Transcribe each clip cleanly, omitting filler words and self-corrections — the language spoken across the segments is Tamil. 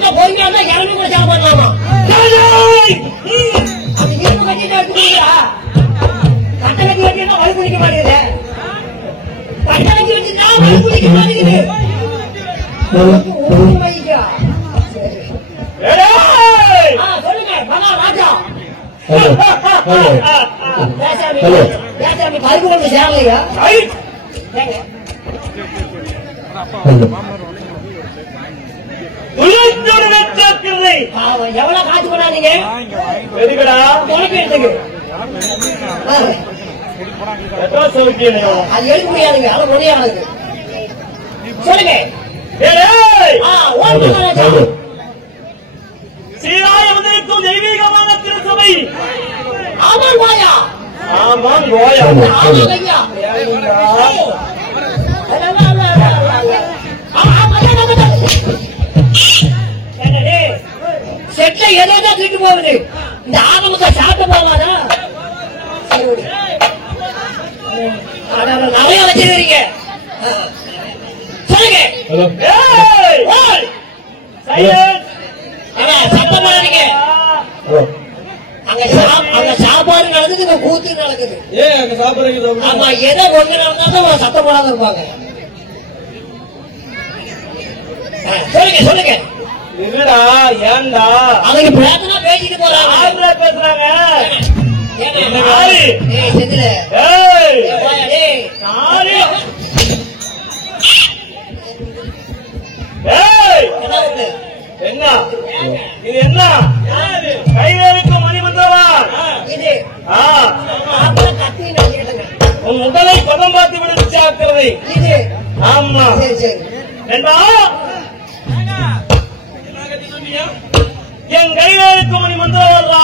நாட்டுல பொறுமையா இருந்தா இறங்கி கூட சேவை பண்ணலாமா? அது இரும்பு கட்டிட்டு எடுத்துக்கிறீங்களா? கட்டை கட்டி வச்சுன்னா வலு பிடிக்க மாட்டேங்குது. கட்டை கட்டி வச்சுன்னா வலு பிடிக்க மாட்டேங்குது. சொல்லுங்க மகா ராஜா. பேசாமி பருப்பு கொண்டு சேரலையா? எவ்வளவு காசு பண்ணாதீங்க எடுத்துக்கு அது எடுக்க முடியாதுங்க. அது முடியாது. சொல்லுங்க சீராயவதற்கும் தெய்வீகமான திருச்சபை. ஆமாம் கோயா. ஆமாம் கோயா. செட்ல எதோ தூக்கி போகுது. இந்த ஆகமத்தை சாப்பிட்டு போவாதா? நிறைய வச்சிருக்கீங்க. சொல்லுங்க சத்தம் போடாதீங்க. அங்க சாப்பாடு நடக்குது, கூத்து நடக்குது. ஆமா, எதை ஒண்ணு நடந்தாலும் சத்தம் போடாத இருப்பாங்க. சொல்லுங்க சொல்லுங்க. என்னடா ஏன்டா அவங்க பிரார்த்தனா பேசிட்டு போறாங்க. பேசுறாங்க. என்ன இது? என்ன கைவேலிக்கு மணிமன்றவா? இது உன் உடலை பதம் பார்த்து விடுச்சாக்குறது இது. ஆமா ஏண்டா என் கைவேலிக்கு மணிமன்றவா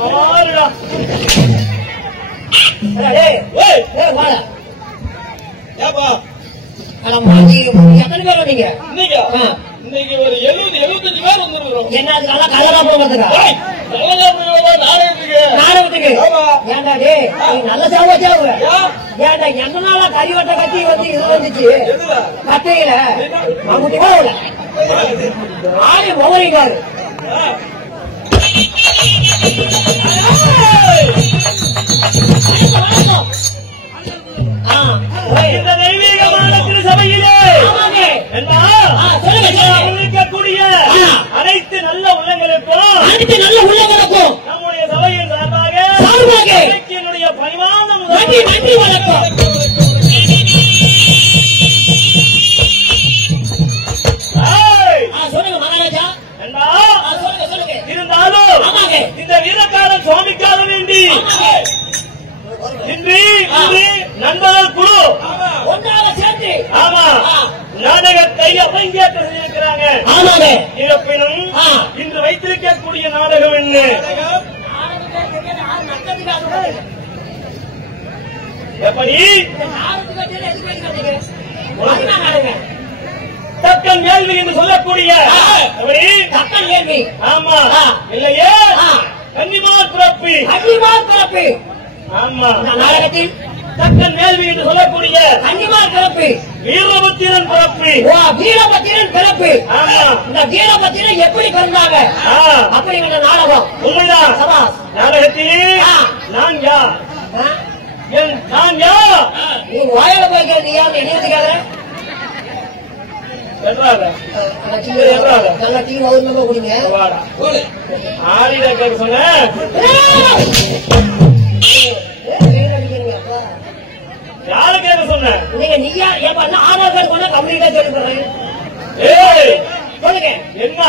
பாருடா. எத்தனை பேர் வந்தீங்க? இன்னைக்கு ஒரு 70-75 பேர் வந்துருக்கிறோம். என்ன நல்லா கலரா போகிறதுக்கா? நாடகத்துக்கு ஏண்டா டே நல்ல சேவை சேவை. ஏண்டா என்னனால கறிவட்ட கட்டி வந்து இது வந்துச்சு கட்டையில மம்முட்டி போகல ஆடி மொவரிக்காரு. இந்த தெய்வீகமான திருச்சபையிலே இருக்கக்கூடிய அனைத்து நல்ல உள்ளங்களுக்கும் நம்முடைய சபையின் சார்பாக என்னுடைய பணிவான நன்றி வணக்கம். சொல்லுங்க மகாராஜா. இருந்தாலும் இந்த வீரக்காரன் சுவாமிக்காக வேண்டி இன்று நண்பர்கள் குழு ஒன்றாக சேர்ந்து ஆமா நாடகத்தை அரங்கேற்ற செய்திருக்கிறாங்க. இருப்பினும் இன்று வைத்திருக்கக்கூடிய நாடகம் என்ன? எப்படி தக்கன் வேள்வி என்று சொல்லக்கூடிய தக்கன் வேள்வி. ஆமா இல்லையே கன்னிமார் பிறப்பு. ஆமா நாடகத்தில் தக்கன் வேள்வி என்று சொல்லக்கூடிய கன்னிமார் பிறப்பு, வீரபத்திரன் பிறப்பு. வீரபத்திரன் பிறப்பு. ஆமா இந்த வீரபத்திரன் எப்படி பிறந்தாங்க அப்படிங்கிற நாடகம் உண்மைதான். நாடகத்திலே நான் யார் நீங்க வாயில போய்க்கிறது யார் நினைவுக்காக நல்லா டீ வகுந்தமா குடிங்க. ஆடிட கேட்க சொன்ன யாரு கேட்க சொன்ன? நீங்க நீயா ஆதார் கார்டு கொண்டா கம்ப்ளீட்டா சொல்லிடுறேன். சொல்லுங்க என்ன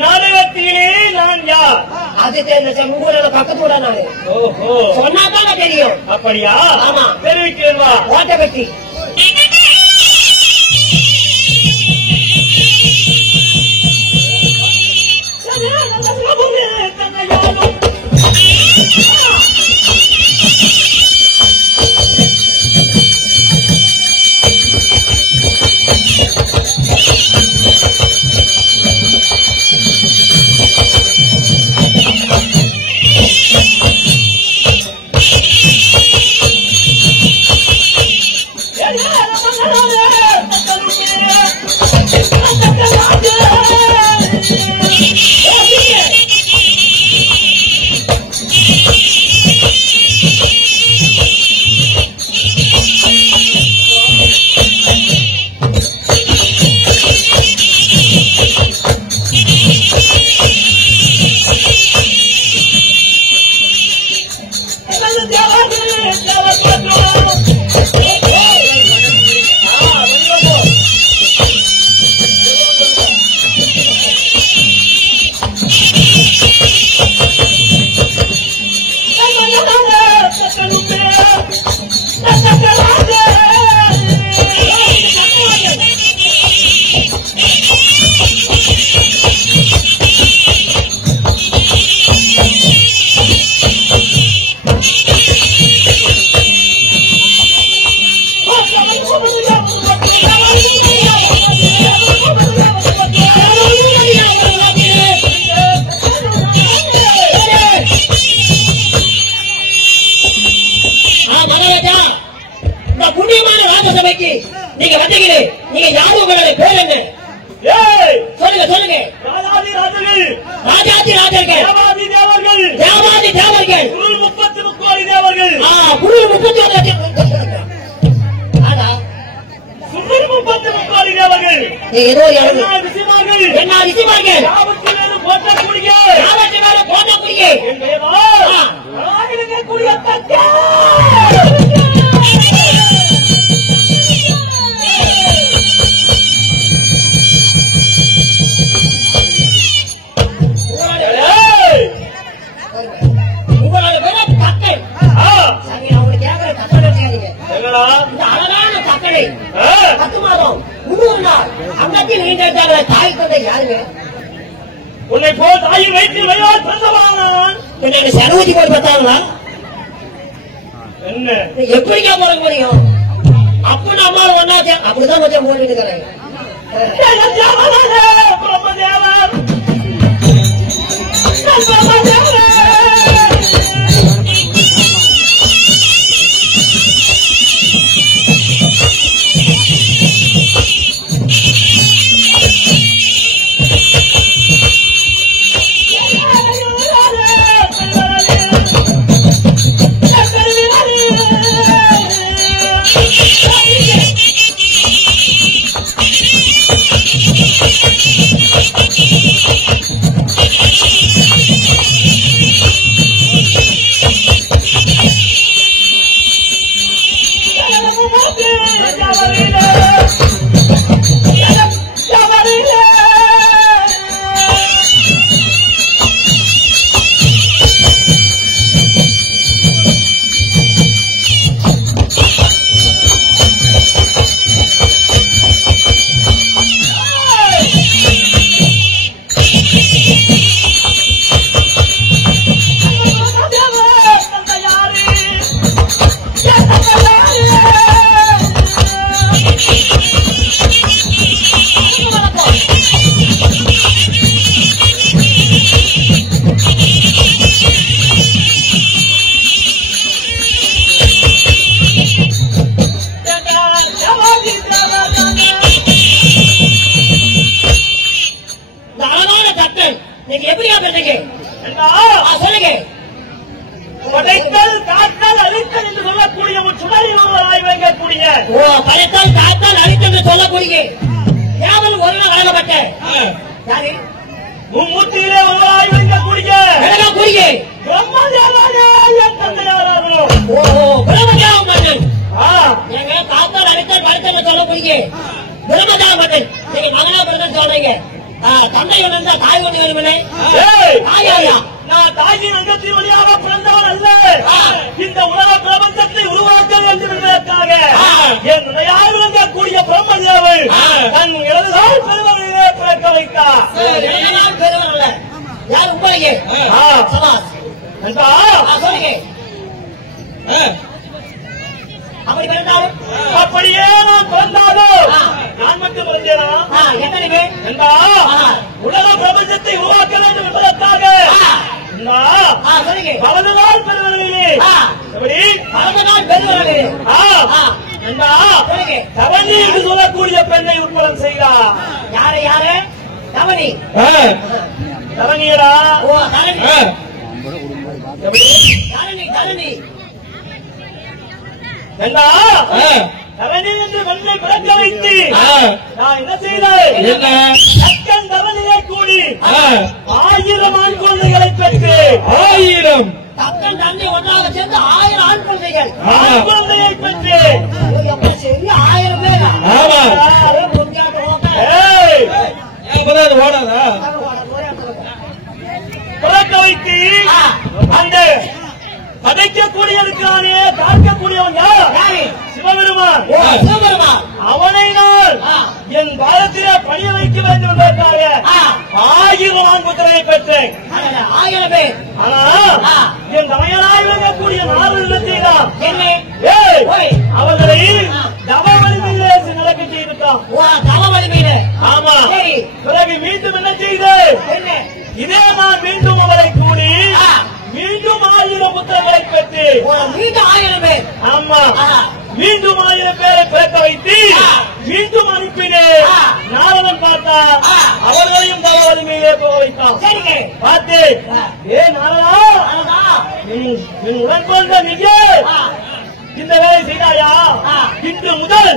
நாடகத்திலே நான் யார்? அது உங்களோட பக்கத்து கூட நாடு சொன்னாதான் தெரியும். அப்படியா? ஆமா தெரிவிக்கிறேன். ஓட்ட பற்றி பேர் என்ன? சொல்லுங்க சொல்லுங்க. ராஜாதி ராஜர்கள், தேவாதி தேவர்கள், குரு 33 தேவர்கள். குரு 33 தேவர்கள். ஏதோ என்ன விஷயமார்கள்? போட்டக்கூடிய உன்னை போல் தாயின் வயிற்றில் வையால் பிறந்தவனான். என்ன சரவதி போய் பார்த்தாங்களா? என்ன எப்படிக்கா போட முடியும்? அப்ப அம்மா ஒன்னாச்சு அப்படிதான் கொஞ்சம் போட்டுட்டு இருக்கிறாங்க. சொல்லுங்க. படைத்தல் காத்தல் அழித்தல் என்று சொல்லக்கூடிய ஒரு சுடரில் வைக்கக்கூடிய படைத்தல் காத்தல் அழித்தல் என்று சொல்லக்கூடிய யாவல் ஒரு நாள் வழங்கப்பட்ட யாரு மும்மூர்த்தியிலே ஒருவராய் வைக்கக்கூடிய தந்தையாரார்களோ பிரம்மதேவ மன்னன். எங்க காத்தல் அழித்தல் படைத்தல் சொல்லக்கூடிய பிரம்மதேவ மன்னன் நீங்க மகனாபுரத்தன் சொல்றீங்க. தந்தை ஒன்று தாய் ஒன்று வேணுமே. நான் தாயின் அங்கத்தின் வழியாக பிறந்தவன் அல்ல. இந்த உலக பிரபஞ்சத்தை உருவாக்க வேண்டும் என்பதற்காக என் துணையாக விளங்கக்கூடிய பிரம்மதேவன் தன் இடதுகால் பெறுவதிலே பிறக்க வைத்தார். பெறுவன் அல்ல யார் உங்களுக்கு சொல்லுங்க. அப்படி பிறந்தாலும் அப்படியே நான் பிறந்தாலும் நான் மட்டும் பிறந்தேனா? எத்தனை பேர் உலக பிரபஞ்சத்தை உருவாக்க வேண்டும் என்பதற்காக பலது நாள் பெறுவதில்லை. எப்படி பலது நாள் பெறுவதில்லை? தவணி என்று சொல்லக்கூடிய பெண்ணை உற்பத்தம் செய்தார். யாரு யாரு? தவணி தவணியரா? தரணி தரணி தவணி என்று பெண்ணை பிறக்க வைத்து நான் என்ன செய்தேன்? சக்கன் தவணியை கூடி 1000 ஆண் குழந்தைகளை பெற்று 1000 தக்கன் தண்ணி ஒன்றாக சேர்ந்து 1000 ஆண் குழந்தைகள் குழந்தையை பெற்று 1000 பேர் ஓடாதா பிறக்க வைத்து அந்த படைக்கக்கூடியதுக்கானே பார்க்கக்கூடியவன் யார்? சிவபெருமான். அவனை நான் என் பாதத்திலே பணிய வைக்க வேண்டும் என்பதற்காக 1000 ஆண் புத்திரனை பெற்றேன். 1000 பேர். ஆனா என் தமையனாய் விளங்கக்கூடிய நாரதத்தைதான் அவர்களை தவ வலிமையிலே நடக்க செய்திருக்கான். தவ வலிமையில? ஆமா. பிறகு மீண்டும் என்ன செய்து இதே நான் மீண்டும் அவரை கூடி மீண்டும் 1000 புத்திரங்களை பெற்று மீண்டும் 1000 பேர். ஆமா மீண்டும் 1000 பேரை பிறக்க வைத்து மீண்டும் அனுப்பினேன். பார்த்தா அவர்களையும் தவ வலிமையிலே போக வைத்தான். சரிங்க. பார்த்து நாரதா என் உடன் பிறந்த நீயே இந்த வேலை செய்தாயா? இன்று முதல்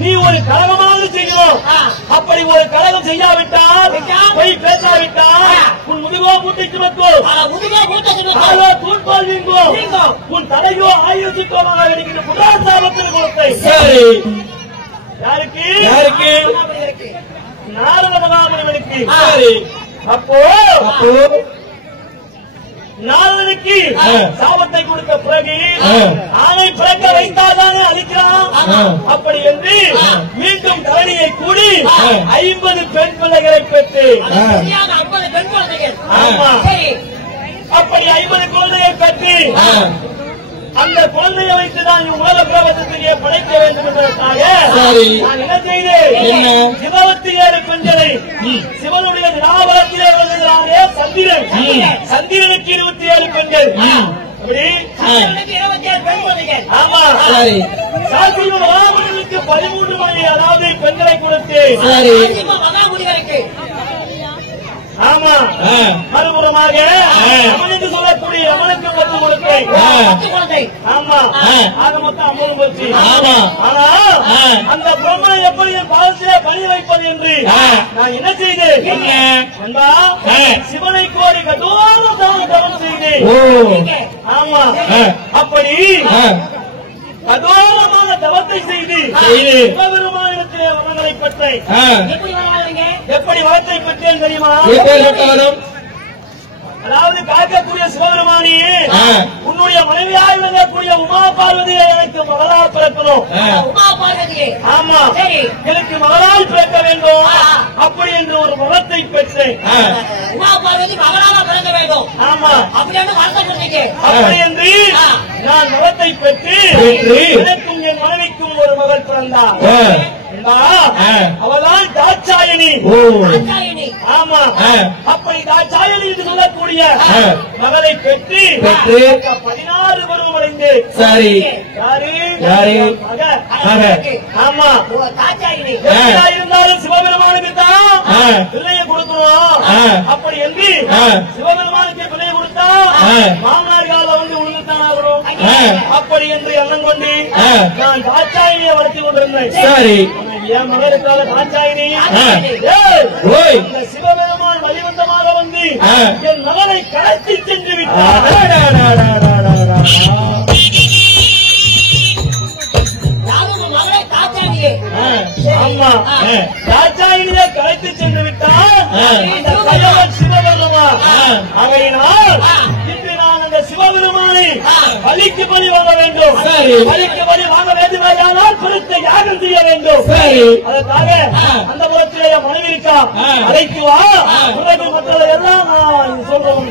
நீ ஒரு கழகமாக செய்யணும். அப்படி ஒரு கழகம் செய்யாவிட்டால் போய் பேசாவிட்டால் உன் முதுகோ முட்டை சுமக்கும், தூண்பால் நீங்கும், உன் தலையோ ஆயுசிக்கோமாக இருக்கிற புதாசாபத்தில் கொடுத்தை. சரி. யாருக்கு? யாருக்கு? நாரத மகாமுனிவனுக்கு. சரி. அப்போ நாரதனுக்கு சாபத்தை கொடுத்த பிறகு ஆணை பிறக்க வைத்தாதானே அழிக்கிறான். அப்படி என்று மீண்டும் தரணியை கூடி 50 பெண் பிள்ளைகளை பெற்று, 50 பெண் குழந்தைகள். ஆமா, சரி. அப்படி 50 குழந்தையை பெற்று அந்த குழந்தையை வைத்து தான் உலக பிரபஞ்சத்திலே படைக்க வேண்டும் என்பதற்காக நான் என்ன செய்தேன்? 27 பெண்களை சிவனுடைய வினாவலத்திலே வருகிறாரே சந்திரன், சந்திரனுக்கு 27 பெண்கள். அப்படி 27 பெண் குழந்தைகள். ஆமா, சாசிவ மகாமுனிவனுக்கு 13 மணி அதாவது பெண்களை கொடுத்து, மகாமுனிவருக்கு ஆமா, மறுபுறமாக அவனுக்கு சொல்லக்கூடிய அவனுக்கு 10 கொடுத்தேன். 10 குழந்தை. ஆமா, ஆக மொத்தம் 50 போச்சு. ஆனா அந்த பிரம்மனை எப்படி என் பாதத்திலே பணி வைப்பது என்று நான் என்ன செய்தேன்? நண்பா, சிவனை கோரி கடோர தவம் செய்தேன். ஆமா, அப்படி கடோரமான தவத்தை செய்து சிவபெருமானிடத்திலே வரங்களை பெற்றேன். எப்படி வாழ்வீங்க? எப்படி வரத்தை பெற்றேன் தெரியுமா? அதாவது காக்கக்கூடிய சிவபெருமானி உன்னுடைய மனைவியாய் விளங்கக்கூடிய உமா பார்வதியை எனக்கு மகளால் பிறக்கணும். உமா பார்வதியே. ஆமா, சரி. எனக்கு மகளால் பிறக்க வேண்டும். அப்படி என்று ஒரு வரத்தை பெற்றேன். உமா பார்வதி மகளாக பிறக்க வேண்டும். ஆமா, அப்படின்னு வார்த்தை சொன்னீங்க. அப்படி என்று நான் வரத்தை பெற்று எனக்கும் என் மனைவிக்கும் ஒரு மகள் பிறந்தார். அவதான் தாட்சாயணி. ஆமா, அப்படி தாட்சாயணி என்று சொல்லக்கூடிய மகளை பெற்று 16 பருவம் அடைந்து. சரி. யாரு? ஆமா, தாட்சாயணி இருந்தாலும் சிவபெருமானுக்கு தான் பிள்ளையை கொடுக்கணும். அப்படி என்று சிவபெருமானுக்கு பிள்ளையை கொடுத்தா மாமனார் கால வந்து உழுந்துத்தான் ஆகணும். அப்படி என்று எண்ணம் கொண்டு நான் தாட்சாயணியை வளர்த்து கொண்டிருந்தேன். சரி. என் மகளுக்காக தாட்சாயணி சிவபெருமான் வழிவந்தமாக வந்து என் மகனை கடத்தி சென்று விட்டார். மகளை தாட்சாயணியே. ஆமா, தாட்சாயணியை கடத்தி சென்று விட்டார் சிவபெருமான். அவையினால் இன்று நான் அந்த சிவபெருமானை பலிக்கு பலி வாங்க வேண்டும். பலிக்கு பலி வாங்க வேண்டுமானால் குறித்த யாகம் செய்ய வேண்டும். அதற்காக அந்த புறத்திலே மனைவி இருக்கா, அழைத்து வா. மற்றதை எல்லாம் நான் சொல்றேன்.